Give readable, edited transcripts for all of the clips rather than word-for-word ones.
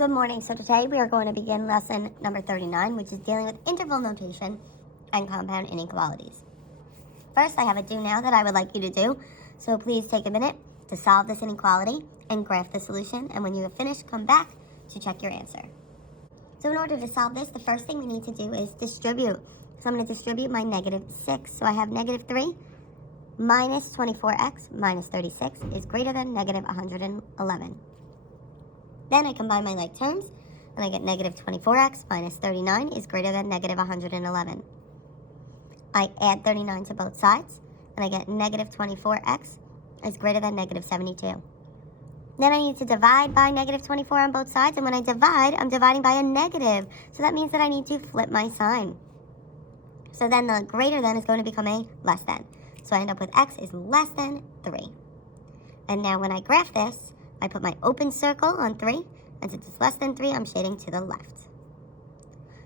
Good morning. So today we are going to begin lesson number 39, which is dealing with interval notation and compound inequalities. First, I have a do now that I would like you to do. So please take a minute to solve this inequality and graph the solution. And when you have finished, come back to check your answer. So in order to solve this, the first thing we need to do is distribute. So I'm going to distribute my negative 6. So I have negative 3 minus 24x minus 36 is greater than negative 111. Then I combine my like terms, and I get negative 24x minus 39 is greater than negative 111. I add 39 to both sides, and I get negative 24x is greater than negative 72. Then I need to divide by negative 24 on both sides, and when I divide, I'm dividing by a negative. So that means that I need to flip my sign. So then the greater than is going to become a less than. So I end up with x is less than 3. And now when I graph this, I put my open circle on 3, and since it's less than 3, I'm shading to the left.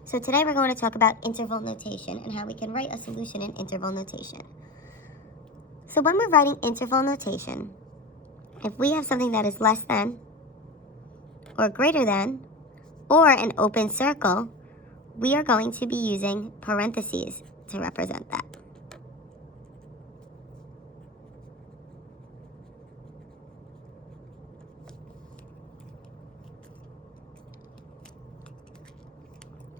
So today we're going to talk about interval notation and how we can write a solution in interval notation. So when we're writing interval notation, if we have something that is less than, or greater than, or an open circle, we are going to be using parentheses to represent that.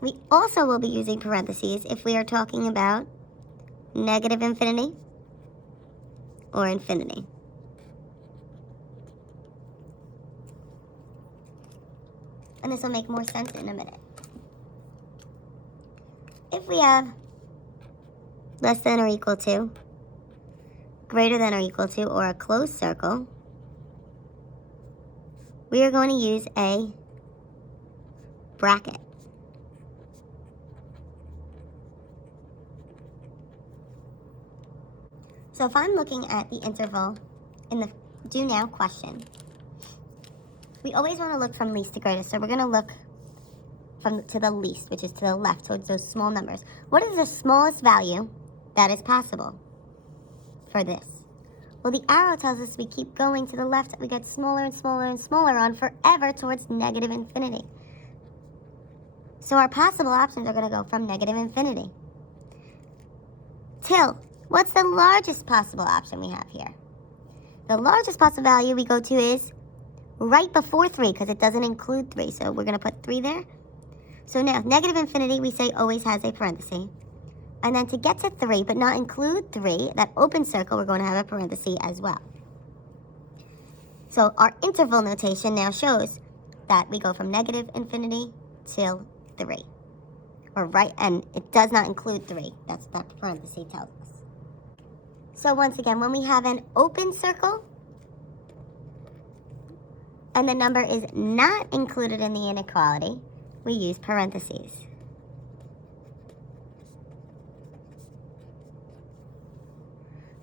We also will be using parentheses if we are talking about negative infinity or infinity. And this will make more sense in a minute. If we have less than or equal to, greater than or equal to, or a closed circle, we are going to use a bracket. So if I'm looking at the interval in the do now question, we always want to look from least to greatest. So we're going to look to the least, which is to the left, towards those small numbers. What is the smallest value that is possible for this? Well, the arrow tells us we keep going to the left. We get smaller and smaller and smaller on forever towards negative infinity. So our possible options are going to go from negative infinity till, what's the largest possible option we have here? The largest possible value we go to is right before 3 because it doesn't include 3. So we're going to put 3 there. So now, negative infinity, we say always has a parenthesis. And then to get to 3, but not include 3, that open circle, we're going to have a parenthesis as well. So our interval notation now shows that we go from negative infinity till 3. Or right, and it does not include 3. That's what the parenthesis tells us. So once again, when we have an open circle and the number is not included in the inequality, we use parentheses.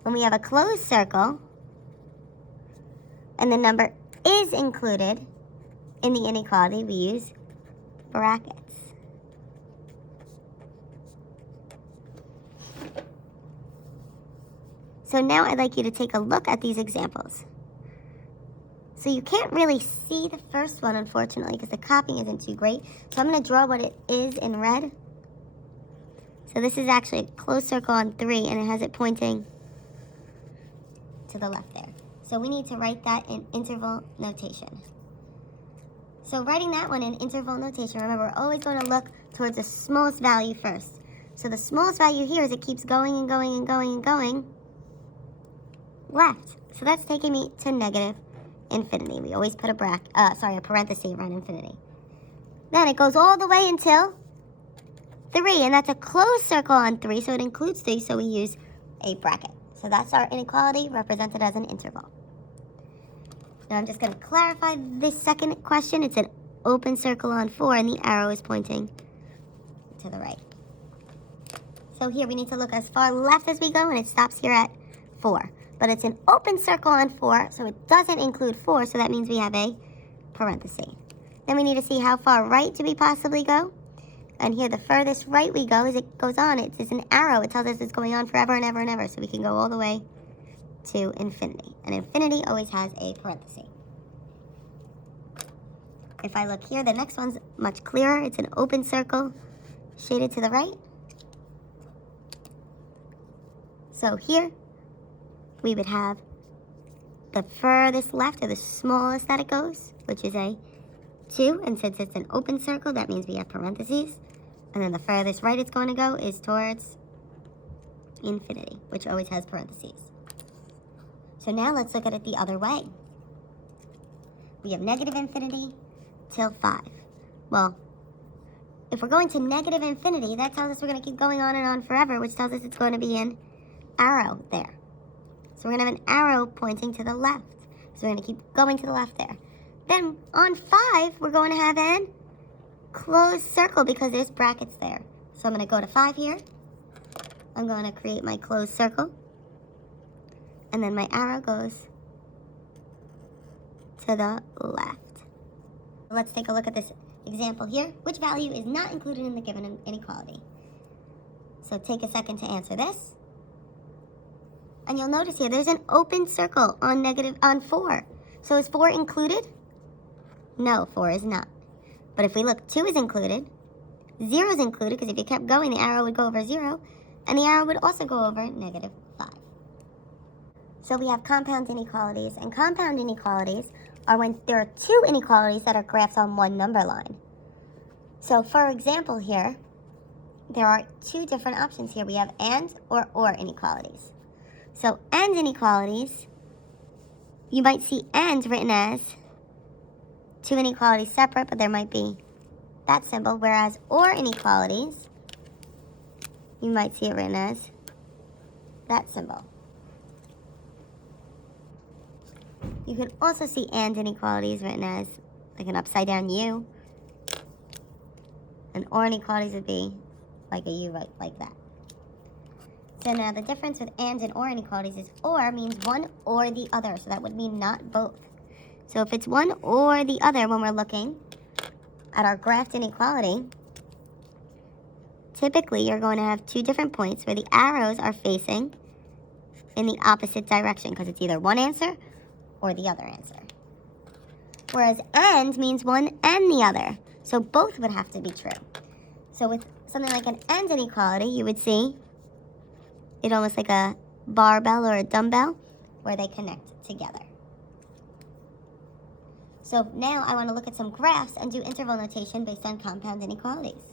When we have a closed circle and the number is included in the inequality, we use brackets. So now I'd like you to take a look at these examples. So you can't really see the first one, unfortunately, because the copying isn't too great. So I'm going to draw what it is in red. So this is actually a closed circle on 3, and it has it pointing to the left there. So we need to write that in interval notation. So writing that one in interval notation, remember, we're always going to look towards the smallest value first. So the smallest value here is it keeps going and going and going and going left. So that's taking me to negative infinity. We always put a parenthesis around infinity. Then it goes all the way until 3, and that's a closed circle on 3, so it includes 3, so we use a bracket. So that's our inequality represented as an interval. Now I'm just going to clarify this second question. It's an open circle on 4, and the arrow is pointing to the right. So here we need to look as far left as we go, and it stops here at 4. But it's an open circle on 4, so it doesn't include 4, so that means we have a parenthesis. Then we need to see how far right do we possibly go. And here the furthest right we go is it goes on. It's just an arrow. It tells us it's going on forever and ever and ever, so we can go all the way to infinity. And infinity always has a parenthesis. If I look here, the next one's much clearer. It's an open circle shaded to the right. So here, we would have the furthest left, or the smallest that it goes, which is a 2. And since it's an open circle, that means we have parentheses. And then the furthest right it's going to go is towards infinity, which always has parentheses. So now let's look at it the other way. We have negative infinity till 5. Well, if we're going to negative infinity, that tells us we're going to keep going on and on forever, which tells us it's going to be an arrow there. So we're going to have an arrow pointing to the left. So we're going to keep going to the left there. Then on 5, we're going to have an closed circle because there's brackets there. So I'm going to go to 5 here. I'm going to create my closed circle. And then my arrow goes to the left. Let's take a look at this example here. Which value is not included in the given inequality? So take a second to answer this. And you'll notice here, there's an open circle on 4. So is 4 included? No, 4 is not. But if we look, 2 is included. 0 is included, because if you kept going, the arrow would go over 0. And the arrow would also go over negative 5. So we have compound inequalities. And compound inequalities are when there are 2 inequalities that are graphed on one number line. So for example here, there are 2 different options here. We have and or inequalities. So and inequalities, you might see and written as 2 inequalities separate, but there might be that symbol. Whereas or inequalities, you might see it written as that symbol. You could also see and inequalities written as like an upside down U. And or inequalities would be like a U like that. So now the difference with and or inequalities is or means one or the other. So that would mean not both. So if it's one or the other when we're looking at our graphed inequality, typically you're going to have 2 different points where the arrows are facing in the opposite direction because it's either one answer or the other answer. Whereas and means one and the other. So both would have to be true. So with something like an and inequality, you would see it almost like a barbell or a dumbbell where they connect together. So now I want to look at some graphs and do interval notation based on compound inequalities.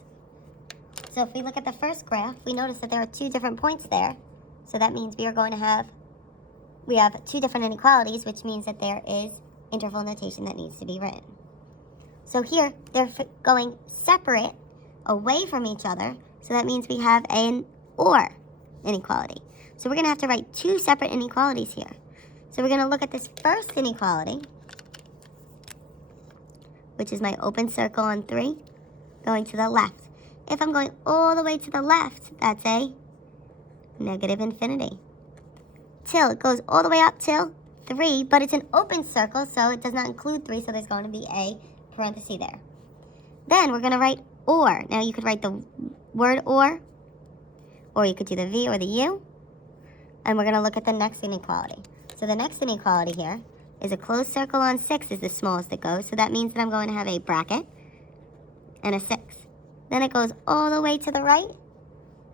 So if we look at the first graph, we notice that there are 2 different points there. So that means we have 2 different inequalities, which means that there is interval notation that needs to be written. So here, they're going separate away from each other. So that means we have an or inequality. So we're going to have to write 2 separate inequalities here. So we're going to look at this first inequality, which is my open circle on 3, going to the left. If I'm going all the way to the left, that's a negative infinity. Till, it goes all the way up till 3, but it's an open circle, so it does not include 3, so there's going to be a parenthesis there. Then we're going to write or. Now you could write the word or you could do the V or the U. And we're going to look at the next inequality. So the next inequality here is a closed circle on 6 is the smallest it goes. So that means that I'm going to have a bracket and a 6. Then it goes all the way to the right.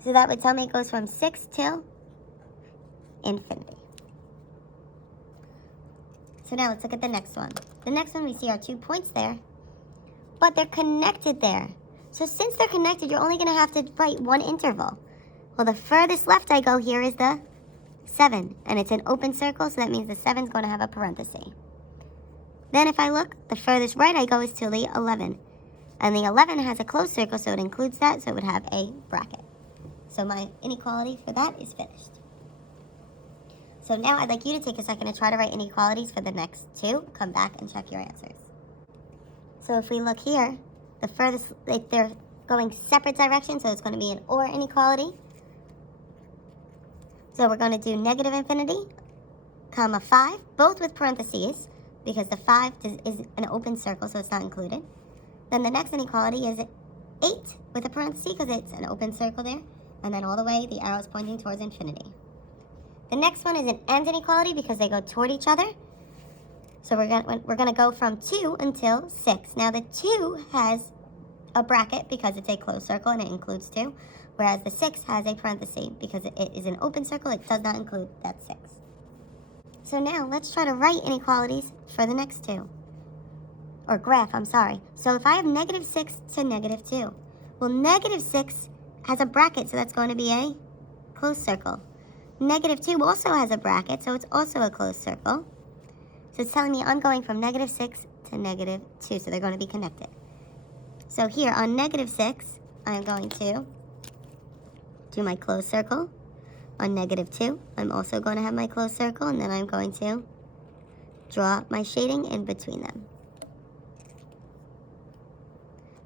So that would tell me it goes from 6 till infinity. So now let's look at the next one. The next one we see are 2 points there, but they're connected there. So since they're connected, you're only going to have to write 1 interval. Well, the furthest left I go here is the 7, and it's an open circle, so that means the 7 is going to have a parenthesis. Then if I look, the furthest right I go is till the 11, and the 11 has a closed circle, so it includes that, so it would have a bracket. So my inequality for that is finished. So now I'd like you to take a second to try to write inequalities for the next 2. Come back and check your answers. So if we look here, the furthest, they're going separate directions, so it's going to be an or inequality. So we're going to do negative infinity, comma 5, both with parentheses, because the 5 is an open circle, so it's not included. Then the next inequality is 8 with a parenthesis, because it's an open circle there, and then all the way the arrow is pointing towards infinity. The next one is an and inequality because they go toward each other. So we're gonna go from 2 until 6. Now the 2 has a bracket because it's a closed circle and it includes 2, whereas the 6 has a parenthesis because it is an open circle. It does not include that 6. So now let's try to write inequalities for the next 2. Or graph, I'm sorry. So if I have -6 to -2, well, -6 has a bracket, so that's going to be a closed circle. -2 also has a bracket, so it's also a closed circle. So it's telling me I'm going from -6 to -2, so they're going to be connected. So here on -6, I'm going to do my closed circle. On -2, I'm also going to have my closed circle, and then I'm going to draw my shading in between them.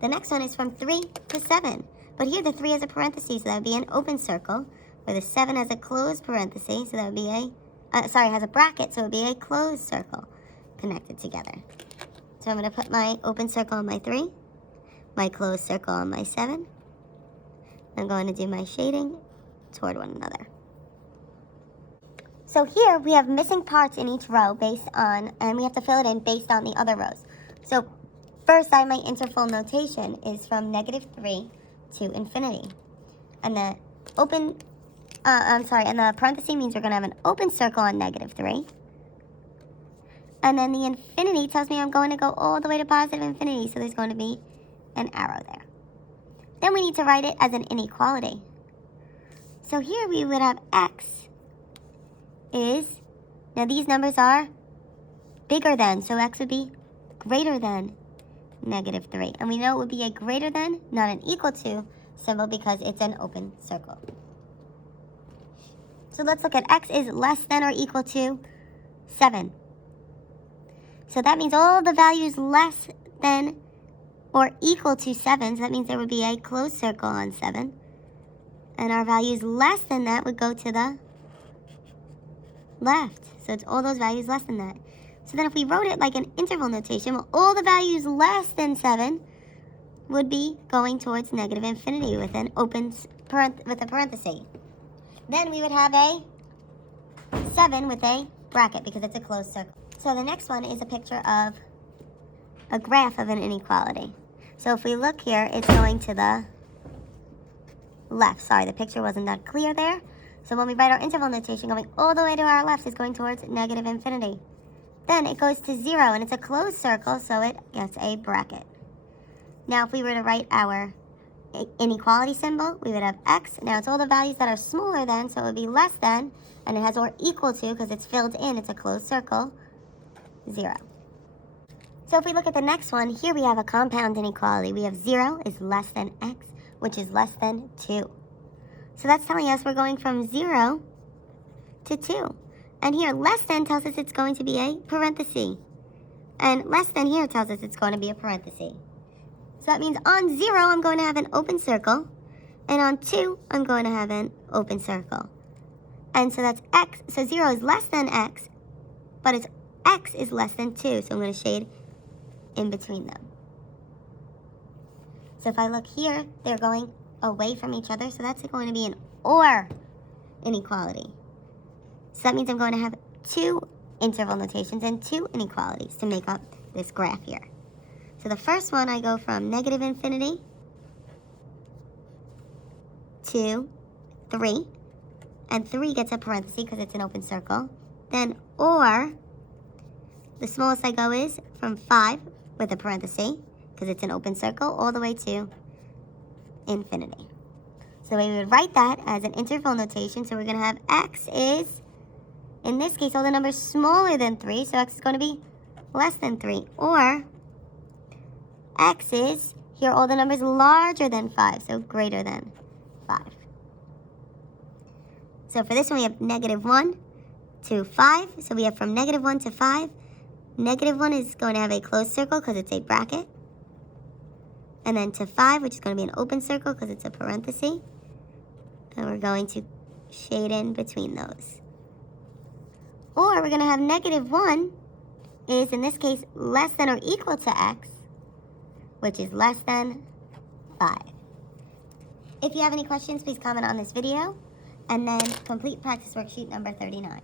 The next one is from 3 to 7. But here the 3 has a parenthesis, so that would be an open circle, where the 7 has a closed parenthesis, so that would be has a bracket, so it would be a closed circle connected together. So I'm going to put my open circle on my 3, my closed circle on my 7. I'm going to do my shading toward one another. So here we have missing parts in each row and we have to fill it in based on the other rows. So first, my interval notation is from -3 to infinity. And the and the parenthesis means we're going to have an open circle on -3. And then the infinity tells me I'm going to go all the way to positive infinity, so there's going to be an arrow there. Then we need to write it as an inequality. So here we would have x is, now these numbers are bigger than, so x would be greater than -3. And we know it would be a greater than, not an equal to symbol because it's an open circle. So let's look at x is less than or equal to 7. So that means all the values less than or equal to 7. So that means there would be a closed circle on 7. And our values less than that would go to the left. So it's all those values less than that. So then if we wrote it like an interval notation, well, all the values less than 7 would be going towards negative infinity with an open with a parenthesis. Then we would have a 7 with a bracket because it's a closed circle. So the next one is a picture of a graph of an inequality. So if we look here, it's going to the left. Sorry, the picture wasn't that clear there. So when we write our interval notation, going all the way to our left is going towards negative infinity. Then it goes to 0, and it's a closed circle, so it gets a bracket. Now if we were to write our inequality symbol, we would have x. Now it's all the values that are smaller than, so it would be less than, and it has or equal to, because it's filled in, it's a closed circle, 0. So if we look at the next one, here we have a compound inequality. We have 0 is less than x, which is less than 2. So that's telling us we're going from 0 to 2. And here, less than tells us it's going to be a parenthesis. And less than here tells us it's going to be a parenthesis. So that means on 0, I'm going to have an open circle. And on 2, I'm going to have an open circle. And so that's x. So 0 is less than x, but it's x is less than 2. So I'm going to shade in between them. So if I look here, they're going away from each other. So that's going to be an OR inequality. So that means I'm going to have 2 interval notations and 2 inequalities to make up this graph here. So the first one, I go from negative infinity to 3. And 3 gets a parenthesis because it's an open circle. Then OR, the smallest I go is from 5 with a parenthesis because it's an open circle all the way to infinity. So we would write that as an interval notation. So we're going to have x is, in this case, all the numbers smaller than 3. So x is going to be less than 3. Or x is, here all the numbers larger than 5. So greater than 5. So for this one, we have -1 to 5. So we have from -1 to 5. -1 is going to have a closed circle because it's a bracket. And then to 5, which is going to be an open circle because it's a parenthesis. And we're going to shade in between those. Or we're going to have -1 is, in this case, less than or equal to x, which is less than 5. If you have any questions, please comment on this video. And then complete practice worksheet number 39.